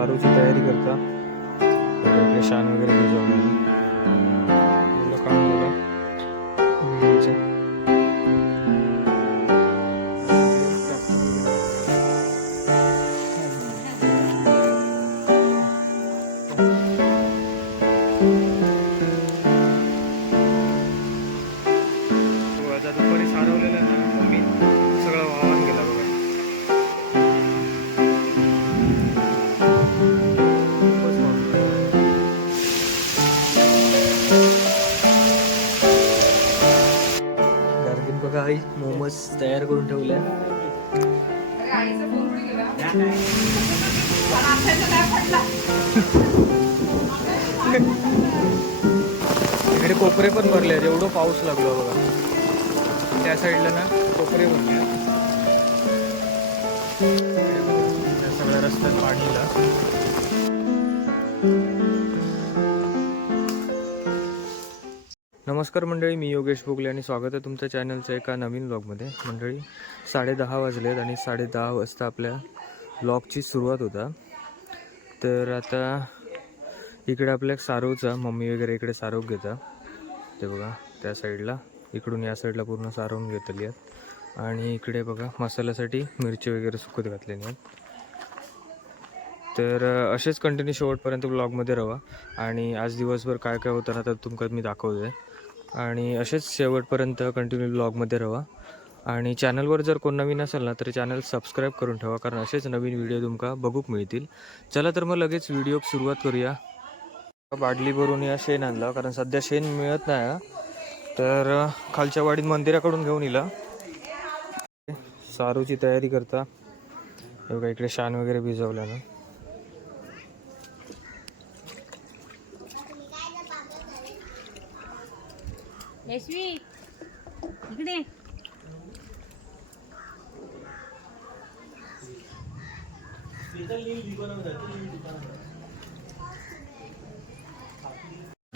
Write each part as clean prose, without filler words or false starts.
सारूची तयारी करता. इकडे शान वगैरे भिजवलं काम झालं विहिरीचं. आता दुपारी सारवलेलं ना मम्मी सगळं वाहून गेला बघा. गार्गिन बघा आई मोमोज तयार करून ठेवले. इकडे कोपरे पण भरले आहेत. एवढं पाऊस लागलो बघा. त्या साईडला ना कोपरे भरले. सगळ्या रस्त्यात पाणीला. नमस्कार मंडळी, मी योगेश भोगले आणि स्वागत आहे तुमच्या चॅनलच्या एका नवीन ब्लॉगमध्ये. मंडळी 10:30 वाजलेत आणि 10:30 वाजता आपल्या ब्लॉगची सुरुवात होता. तर आता इकडे आपल्या सारवचा मम्मी वगैरे इकडे सारव घेता. ते बघा त्या साईडला, इकडून या साईडला पूर्ण सारवून घेतली आहेत. आणि इकडे बघा मसाल्यासाठी मिरची वगैरे सुकत घातलेली आहेत. तर असेच कंटिन्यू शेवटपर्यंत ब्लॉगमध्ये राहा. आणि आज दिवसभर काय काय होतं ना तर तुमचं मी दाखवते. आणि असेच शेवटपर्यंत कंटिन्यू ब्लॉगमध्ये राहा. आणि चॅनलवर जर कोण नवीन असेल ना तर चॅनल सबस्क्राईब करून ठेवा, कारण असेच नवीन व्हिडिओ तुमका बघूक मिळतील. चला तर मग लगेच व्हिडिओ सुरुवात करूया. बाटली भरून या शेण आणला, कारण सध्या शेण मिळत नाही. तर खालच्या वाडीत मंदिराकडून घेऊन येला. सारूची तयारी करता. बघा इकडे शान वगैरे भिजवल्या ना. यशवी इकडे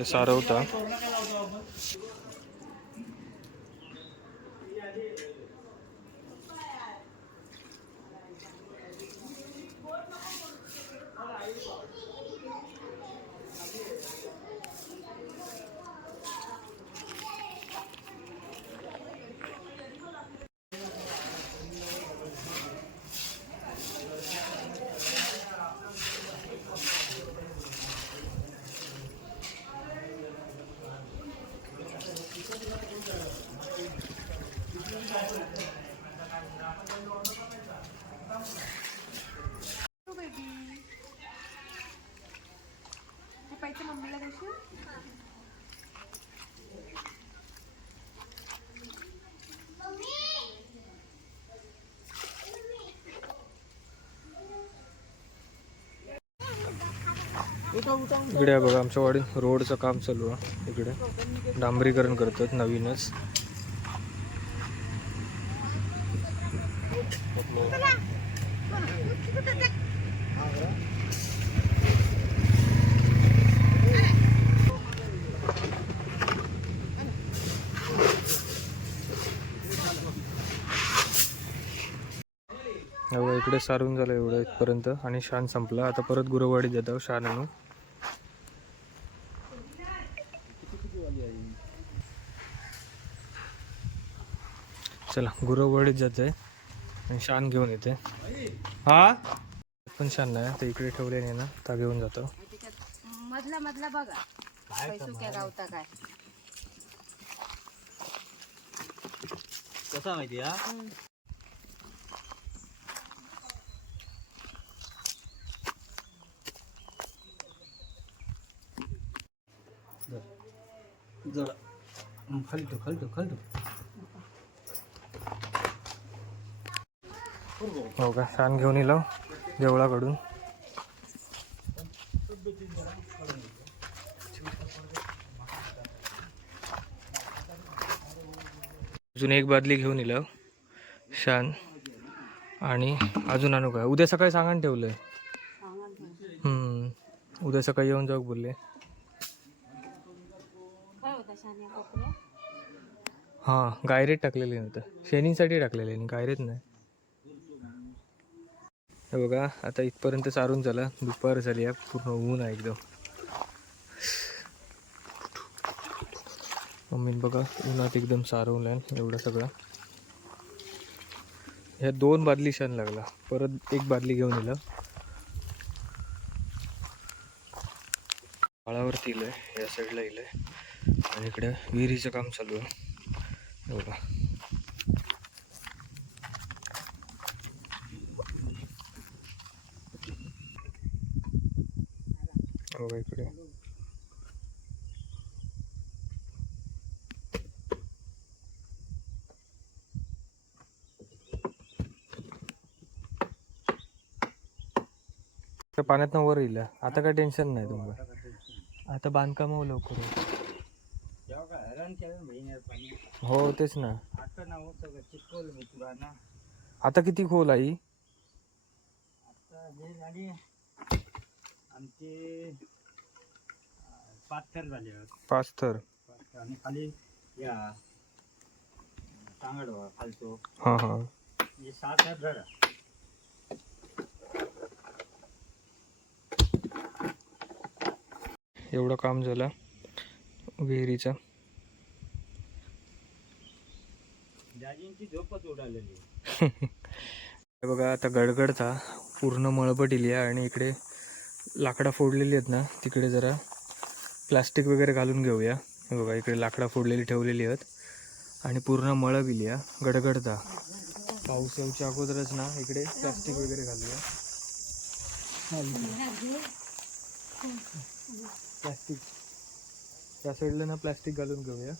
सारवता. इकडे बघा आमच्या वाडीत रोडचं काम चालू आहे. इकडे डांबरीकरण करतात नवीनच. इकडे सारून झालं एवढं इथपर्यंत आणि शान संपला. आता परत गुरुवाडीत जातो शान आणू. चला गुरुवाडीत जात आहे आणि शान घेऊन येते. हा पण शान नाही ते इकडे ठेवले नाही ना, तर घेऊन जातो. मधला मधला बघा सुक्या गावता काय कसा माहिती हा. खाली खाली हो का, शान घेऊन येलो देवळाकडून. अजून एक बादली घेऊन येलो शान. आणि अजून आणू काय उद्या सकाळी सांगान ठेवलंय. उद्या सकाळी येऊन जाऊ बोलले. हां गायरेत टाकलेले नव्हतं, शेणीसाठी टाकलेले गायरेत नाही. हे बघा आता इथपर्यंत सारून झाला, दुपार झाली आहे, पूर्ण ऊन आहे एकदम. मम्मीन बघा उन्हात एकदम सारवलं एवढं सगळं. ह्या 2 बादली शान लागला, परत 1 बादली घेऊन येलं. माळावरती इलंय, या साईडला इलंय आणि इकडे विहिरीचं काम चालू आहे. बघा बघा इकडे पाण्यात वर येईल. आता काय टेन्शन नाही तुम्हाला, आता बांधकाम लवकर होईल. हो तेच ना. आता किती खोल आई? आमचे 5 थर झाले. 5 थर. आणि खाली या सांगड खालतो. हां हां. 7 थर झाला. एवढं काम झालं विहिरीचं. दाजींची झोपच उडालेली. हे बघा आता गडगडता पूर्ण मळबट इली आहे आणि इकडे लाकडा फोडलेली आहेत ना, तिकडे जरा प्लास्टिक वगैरे घालून घेऊया. हे बघा इकडे लाकडा फोडलेली ठेवलेली आहेत आणि पूर्ण मळब इली आहे. गडगडता पाऊस यायच्या अगोदरच ना इकडे प्लास्टिक वगैरे घालूया. प्लास्टिक त्या साईडला ना प्लास्टिक घालून घेऊया,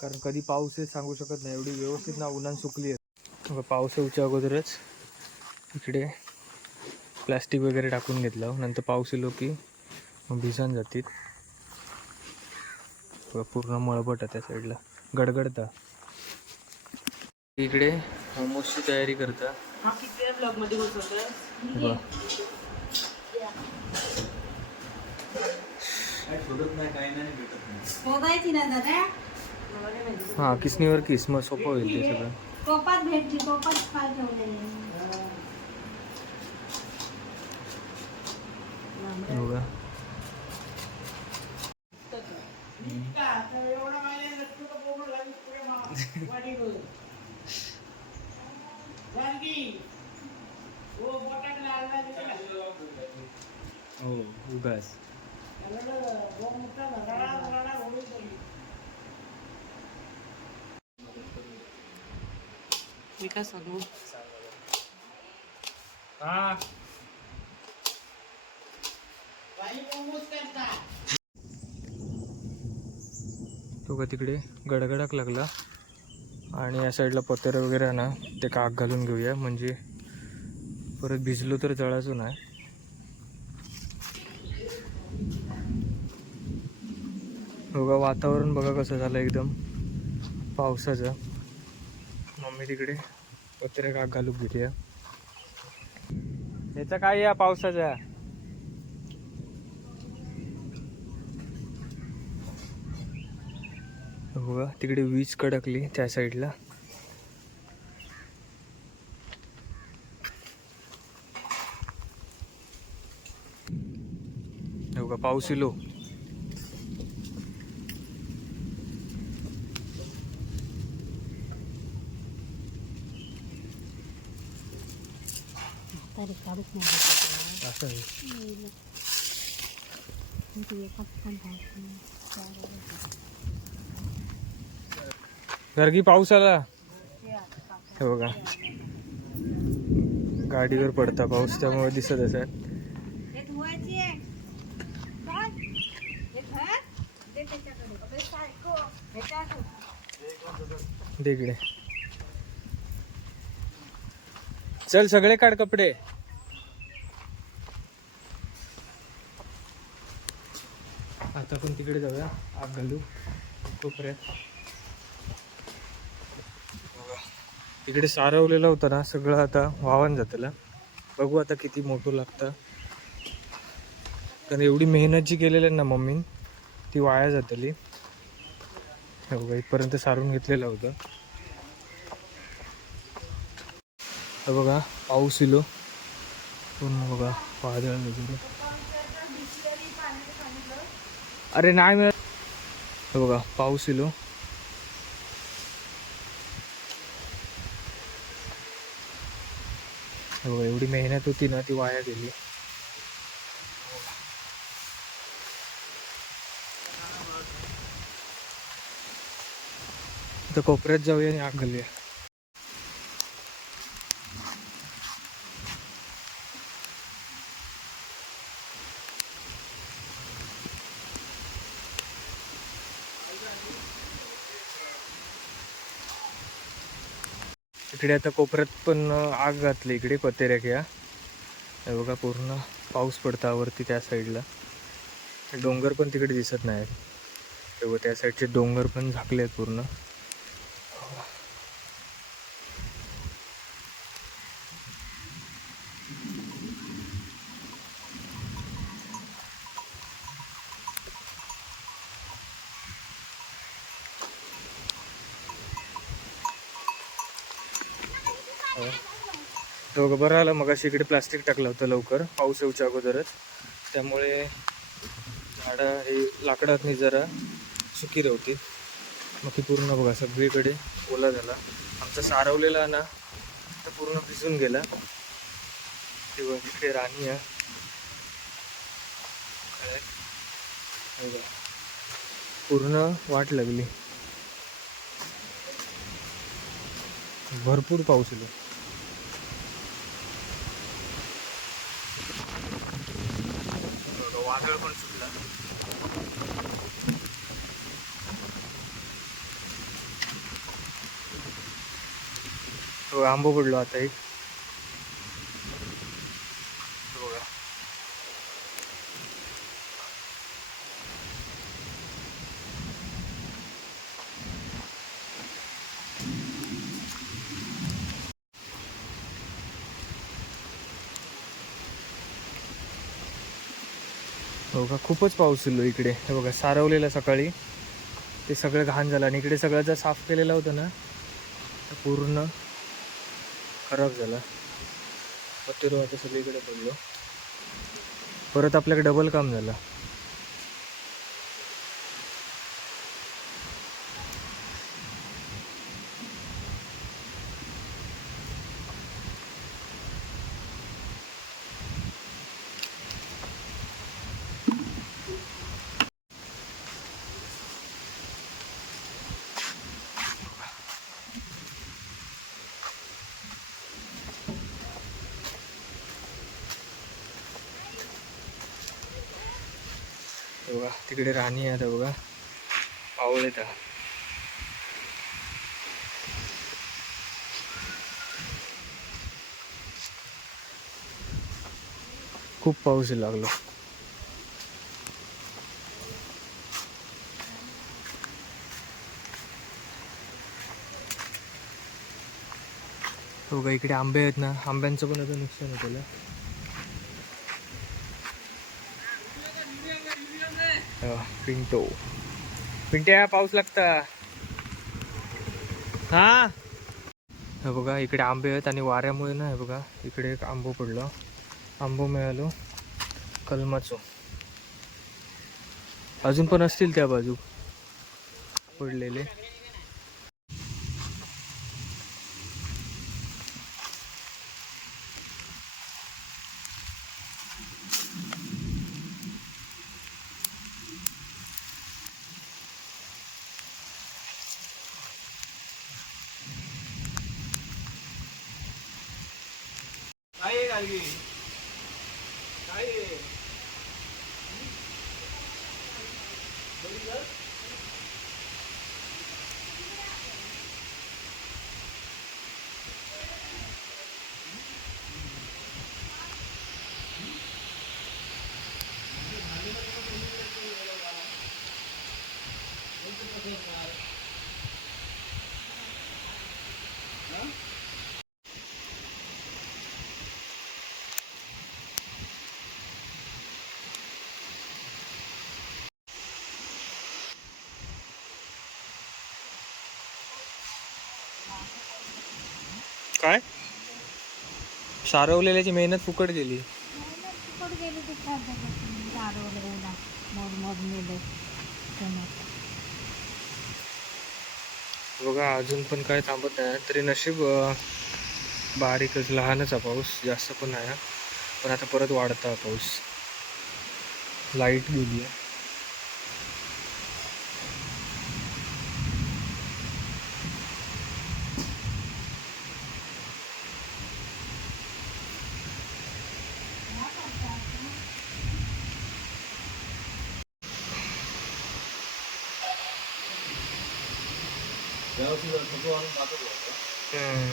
कारण कधी पाऊस आहे सांगू शकत नाही. एवढी व्यवस्थित ना उन्हान सुकली आहे. पाऊस यायच्या अगोदरच इकडे प्लास्टिक वगैरे टाकून घेतलं, नंतर पाऊस येलो की मग भिजून जातील. पूर्ण मळबट आहे त्या साईडला, गडगडता. इकडे मोमोजची तयारी करता. हा किसनीवर किस, मग सोपं होईल ते सगळं. टोपात भेटली, टोपात फार ठेवलेली. बघा हो उगाच. विकास सांगू हा तो का तिकडे गडगडाक लागला आणि या साईडला पत्रे वगैरे आहे ना, ते काग घालून घेऊया, म्हणजे परत भिजलो तर जळायचो नाही. बघा वातावरण बघा कसं झालं एकदम पावसाचं. मम्मी तिकडे पत्रे काग घालून घेते. याचा काय या पावसाचा. बघा तिकडे वीज कडकली त्या साईडला. बघा पाऊस इलो. असं गर्गी पाऊस आला. हे बघा गाडीवर पडता पाऊस, त्यामुळे दिसत असेल. तिकडे चल सगळे काढ कपडे. आता पण तिकडे जाऊया, आग घालू कोपऱ्यात. तिकडे सारवलेलं होतं ना सगळं, आता वाहून जातलं. बघू आता किती मोठं लागतं, कारण एवढी मेहनत जी केलेली आहे ना मम्मीन, ती वाया जातली. हे बघा इथपर्यंत सारून घेतलेलं होतं. हे बघा पाऊस इलो पूर्ण बघा वादळ वगैरे. अरे नाही मिळत. हे बघा पाऊस इलो. हे बघा एवढी मेहनत होती ना ती वाया गेली. तर कोपऱ्यात जाऊया आणि आग घालूया. इकडे आता कोपऱ्यात पण आग घातली इकडे पतेऱ्या घ्या. हे बघा पूर्ण पाऊस पडता वरती त्या साईडला. डोंगर पण तिकडे दिसत नाही. तेव्हा त्या साईडचे डोंगर पण झाकले आहेत पूर्ण. तो बघा बरं आलं मग इकडे प्लास्टिक टाकलं होतं लवकर पाऊस येऊच्या अगोदरच. त्यामुळे झाडं हे लाकडातनी जरा सुकी राहते. मग ती पूर्ण बघा सगळीकडे ओला झाला. आमचा सारवलेला ना तर पूर्ण भिजून गेला. तेव्हा तिकडे राणी आहे पूर्ण वाट लागली. भरपूर पाऊस येतो. वादळ पण सुटला. आंबो पडलो आता एक. बघा हो का खूपच पाऊस येलो इकडे. हे बघा सारवलेलं सकाळी ते सगळं घाण झालं आणि इकडे सगळं जर साफ केलेलं होतं ना तर पूर्ण खराब झाला. पत्तेरो आता सगळीकडे पडलो. परत आपल्याकडे डबल काम झालं. बघा तिकडे राणी आहे बघा पावळेत. खूप पाऊस लागलो. बघा इकडे आंबे आहेत ना आंब्यांचं पण आता नुकसान होतं. पिंटो पिंट्या पाऊस लागता. हा हे बघा इकडे आंबे आहेत आणि वाऱ्यामुळे ना हे बघा इकडे एक आंबो पडलो. आंबो मिळालो कलमाचो. अजून पण असतील त्या बाजू पडलेले. काय सारवलेल्याची मेहनत फुकट गेली. कुठं गेली ते झाडं वगैरे मोड मोड नेले बघा अजून पण काय थांबत नाही तरी नशीब बारीकच लहानच आहे पाऊस, जास्त पण नाही हा. पण आता परत वाढता हा पाऊस. लाईट गेली आहे. हम्म.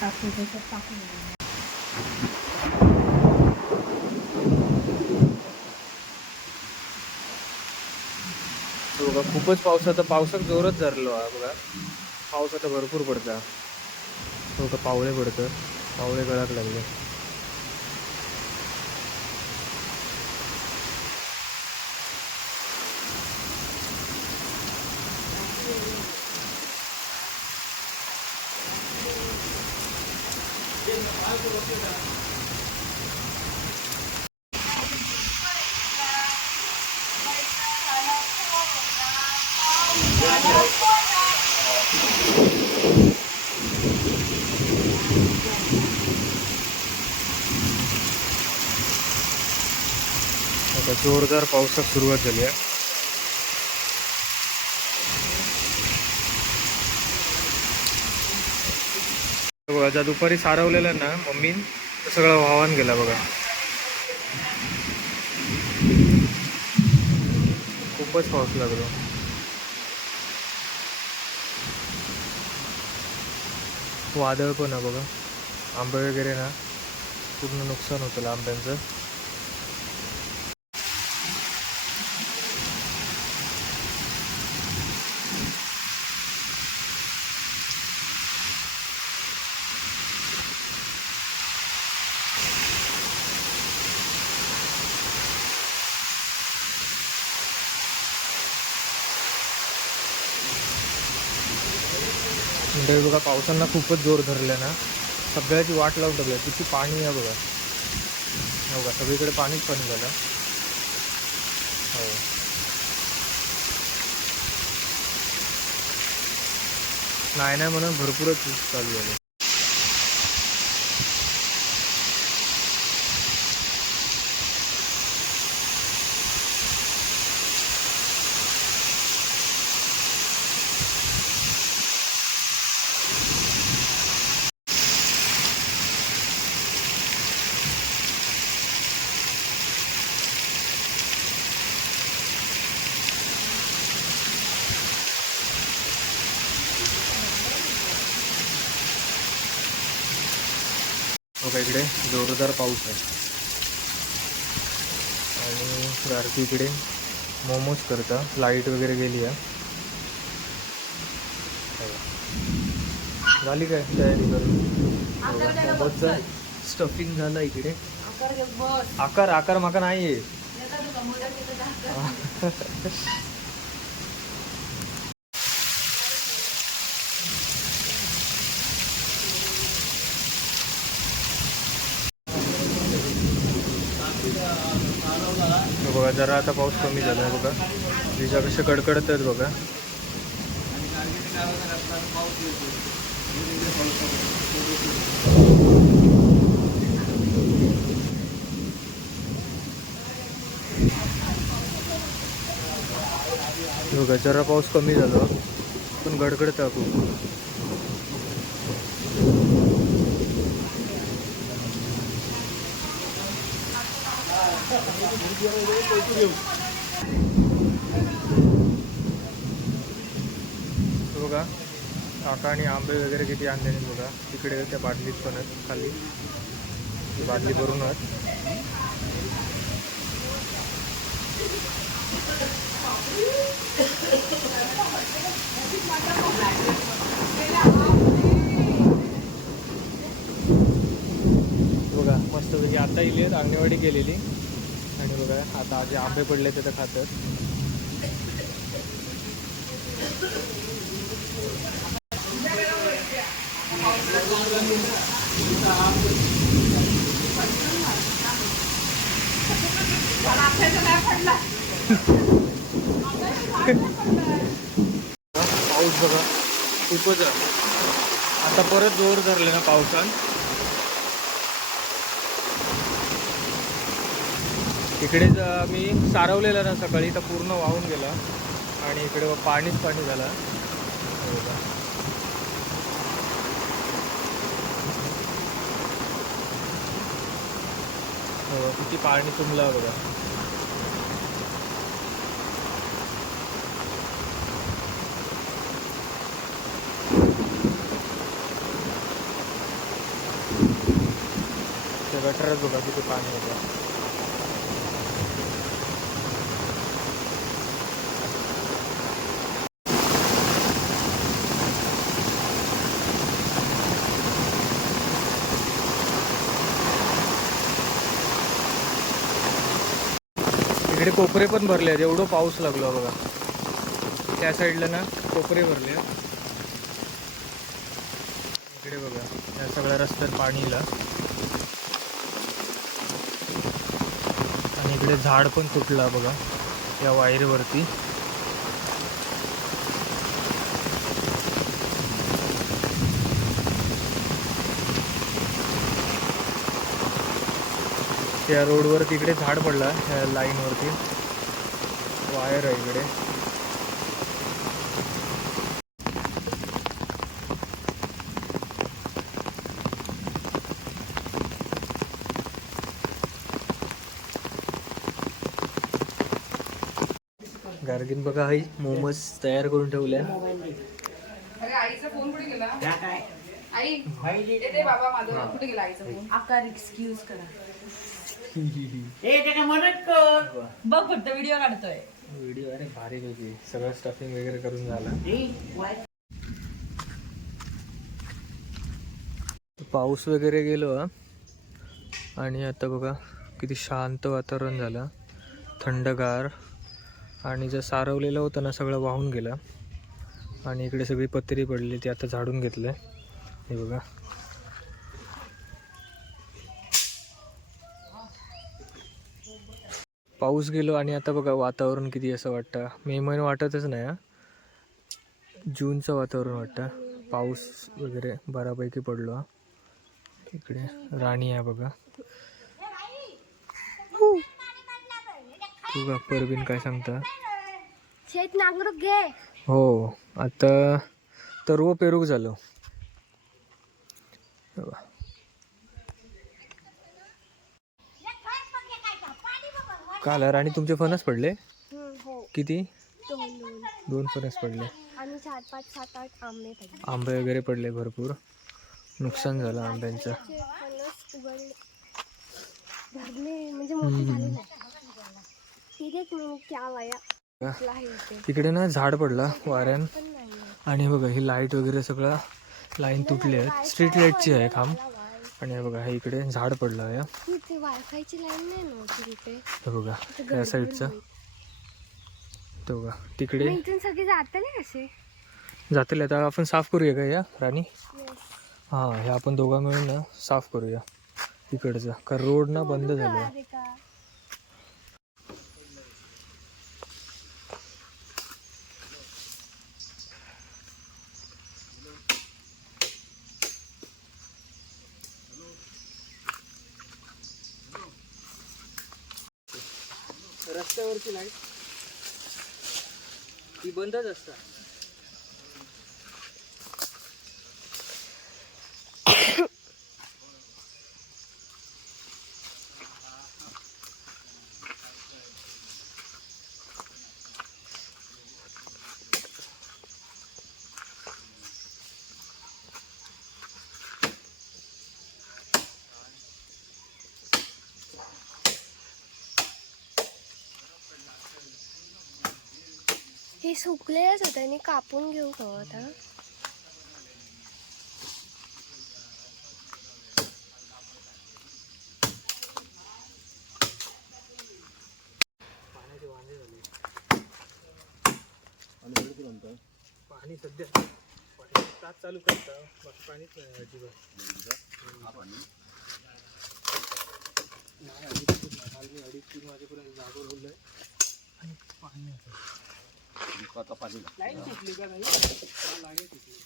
टाकू त्याच्यात टाकून बघा खूपच पावसात जोरच धरलो हा बघा. पाऊस आता भरपूर पडता. बघा पावळे पडतं, पावळे गळाक लागले. आता जोरदार पावसात सुरुवात झाली आहे. बघा ज्या दुपारी सारवलेलं ना मम्मीन तर सगळं वाहून गेला बघा. खूपच पाऊस लागलो. वादळ पण आहे बघा. आंबे वगैरे ना पूर्ण नुकसान होतं आंब्यांचं. म्हणजे बघा पावसांना खूपच जोर धरले ना, सगळ्याची वाट लावून टाकली. किती पाणी आहे बघा. बघा सगळीकडे पाणीच पाणी झालं. हो नाही म्हणून भरपूरच चालू झालं. बघा इकडे जोरदार पाऊस आहे आणि गारती इकडे मोमोज करता. लाईट वगैरे गेली आहे. झाली काय तयारी करून? मोमोजचं स्टफिंग झालं इकडे. आकार माका नाही आहे. बघा जरा आता पाऊस कमी झाला आहे बघा. विजा कसे कडकडत आहेत बघा. बघा जरा पाऊस कमी झाला पण गडगडत आहे खूप. बघा काका आणि आंबे वगैरे किती आणलेले आहेत बघा. तिकडे त्या बाटलीत पण आहेत खाली, ती बाटली भरून आहेत. बघा मस्तपैकी आता इली आहेत, अंगणवाडी गेलेली. आणि बघा आता जे आंबे पडले ते तर खातात. पाऊस बघा खूपच आहे. आता परत जोर धरले ना पावसान. इकडे मी सारवलेला ना सकाळी तर पूर्ण वाहून गेला आणि इकडे पाणीच पाणी झालं. हो किती पाणी तुंबलं बघा. गटरच बघा किती पाणी होतं. इकडे कोपरे पण भरले आहेत, एवढं पाऊस लागलो बघा. त्या साईडला ना कोपरे भरले आहेत. इकडे बघा या सगळ्या रस्त्यात पाणी येईल. आणि इकडे झाड पण तुटला बघा या वायरीवरती. त्या रोडवर तिकडे झाड पडला, त्या लाईनवरती वायर आहे इकडे. गार्गिन बघा आई मोमोज तयार करून ठेवल्या. अरे आईचा फोन कुठे गेला? काय आई दे बाबा माझा कुठे गेला आईचा फोन? आकार एक्सक्यूज करा. बघ फक्त व्हिडिओ काढतोय. व्हिडिओ अरे भारी होती, सगळं स्टफिंग वगैरे करून झाला. पाऊस वगैरे गेलो आणि आता बघा किती शांत वातावरण झालं, थंडगार. आणि जर सारवलेलं होतं ना सगळं वाहून गेलं. आणि इकडे सगळी पत्री पडली, ती आता झाडून घेतलं. हे बघा पाऊस गेलो आणि आता बघा वातावरण किती असं वाटतं, मे महिना वाटतच नाही हा, जूनचं वातावरण वाटतं. पाऊस वगैरे बऱ्यापैकी पडलो. इकडे राणी आहे बघा. तू परबीन काय सांगता? शेत नांगरूक घे. हो आता तरव पेरूक झालो. काल राणी तुमचे फणस पडले हो किती? 2 2 फणस पडले. आणि 4, 5, 7, 8 आंबे पडले. आंबे वगैरे पडले, भरपूर नुकसान झालं आंब्यांचं. फणस उघडले म्हणजे मोठे झाले नाही. एक मिनिट क्या वाया तिकडे ना झाड पडला वाऱ्यान. पण नाही. आणि बघा ही लाईट वगैरे सगळं लाईन तुटली आहे, स्ट्रीट लाईटची आहे खांब. आणि हे बघा हे इकडे झाड पडलं आहे. इथे वायफायची लाईन नाही नव्हती तिथे. हे बघा या साईडचं, तो बघा तिकडे इथून सगळे जाते ना कसे जातील. आता आपण साफ करूया का या राणी? हां हे आपण दोघं मिळून ना साफ करूया तिकडचं, कारण रोड ना बंद झालं. रस्त्यावरची लाईट ती बंदच असतात. हे सुकलेलंच होतं आणि कापून घेऊ का आता? पाणी सध्या तास चालू करता बाकी पाणीच नाही अडीच 3 वाजेपर्यंत जागो होलंय आणि पाणी लाईन सुटली का नाही लाईन सुटली.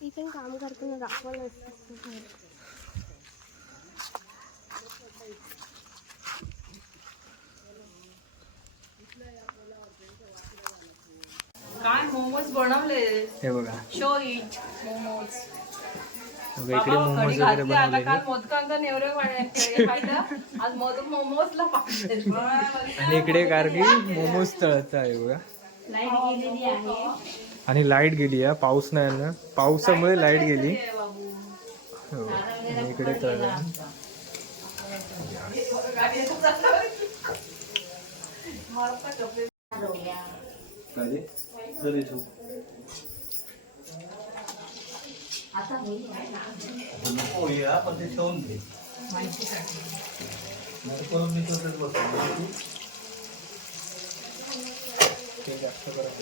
मी पण काम करताना दाखवलं असतं. काय मोमोज बनवले. हे बघा शो इट मोमोज. इकडे मोमोज वगैरे आता बनवलेले काल मोदकांचा नेवरे खायला आज मोमोजला पाहिजे. आणि इकडे कारगी मोमोज तळत आहे बघा. लाईट गेलेली आहे. आणि लाईट गेली आहे, पाऊस नाही ना, पावसामुळे लाईट गेली. हो आणि इकडे तळ आता होईल जास्त करत